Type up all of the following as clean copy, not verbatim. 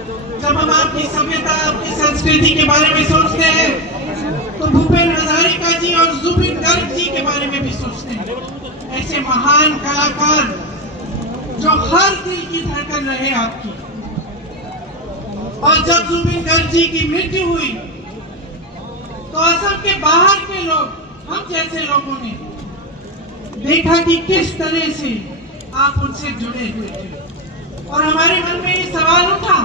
जब हम आपकी सभ्यता, आपकी संस्कृति के बारे में सोचते हैं तो भूपेन हजारिका जी और जुबिन गर्ग जी के बारे में भी सोचते हैं। ऐसे महान कलाकार जो हर दिल की धड़कन रहे आपकी। और जब जुबिन गर्ग जी की मृत्यु हुई तो असम के बाहर के लोग, हम जैसे लोगों ने देखा कि किस तरह से आप उनसे जुड़े हुए थे। और हमारे मन में ये सवाल उठा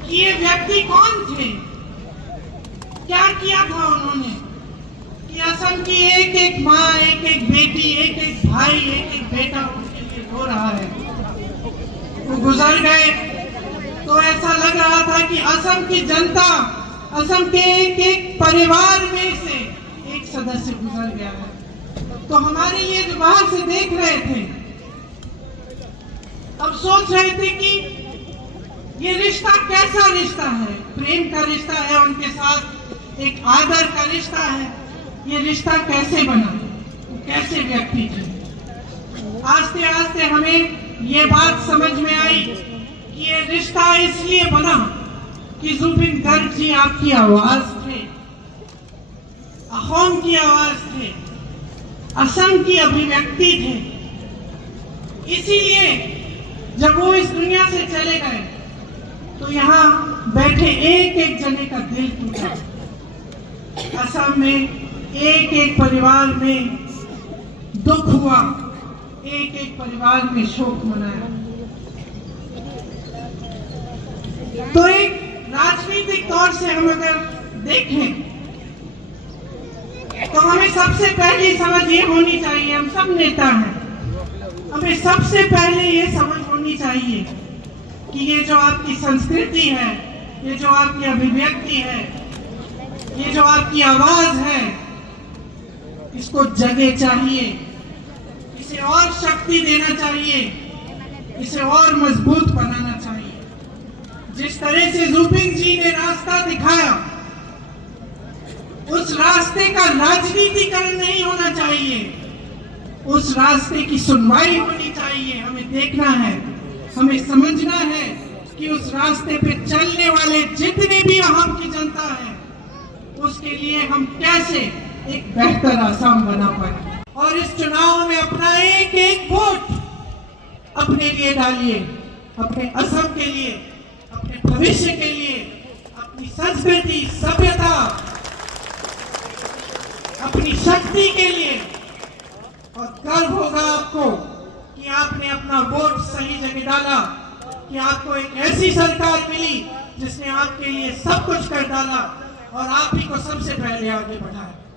कि ये व्यक्ति कौन थे, क्या किया था उन्होंने कि असम की एक एक माँ, एक एक बेटी, एक एक भाई, एक एक बेटा उनके लिए रो रहा है। वो गुजर गए तो ऐसा लग रहा था कि असम की जनता, असम के एक एक परिवार में से एक सदस्य गुजर गया है। तो हमारे ये जो बाहर से देख रहे थे अब सोच रहे थे कि ये रिश्ता कैसा रिश्ता है, प्रेम का रिश्ता है उनके साथ, एक आदर का रिश्ता है। ये रिश्ता कैसे बना, कैसे व्यक्ति थे। आस्ते आस्ते हमें ये बात समझ में आई कि ये रिश्ता इसलिए बना कि जुबिन गर्ग जी आपकी आवाज थे, अहोम की आवाज थे, असम की अभिव्यक्ति थे। इसीलिए जब वो इस दुनिया से चले गए तो यहाँ बैठे एक एक जने का दिल टूटा। असम में एक एक परिवार में दुख हुआ, एक एक परिवार में शोक मनाया। तो एक राजनीतिक तौर से हम अगर देखें तो हमें सबसे पहली समझ ये होनी चाहिए, हम सब नेता हैं, हमें सबसे पहले ये समझ होनी चाहिए कि ये जो आपकी संस्कृति है, ये जो आपकी अभिव्यक्ति है, ये जो आपकी आवाज है, इसको जगह चाहिए, इसे और शक्ति देना चाहिए, इसे और मजबूत बनाना चाहिए। जिस तरह से जुबिन जी ने रास्ता दिखाया, उस रास्ते का राजनीतिकरण नहीं होना चाहिए, उस रास्ते की सुनवाई होनी चाहिए। हमें देखना है, हमें समझना है कि उस रास्ते पे चलने वाले जितने भी आवाम की जनता है, उसके लिए हम कैसे एक बेहतर आसाम बना पाए। और इस चुनाव में अपना एक एक वोट अपने लिए डालिए, अपने असम के लिए, अपने भविष्य के लिए, अपनी संस्कृति, सभ्यता, अपनी शक्ति के लिए। और गर्व होगा आपको कि आपने अपना वोट सही जगह डाला, कि आपको एक ऐसी सरकार मिली जिसने आपके लिए सब कुछ कर डाला और आप ही को सबसे पहले आगे बढ़ाया।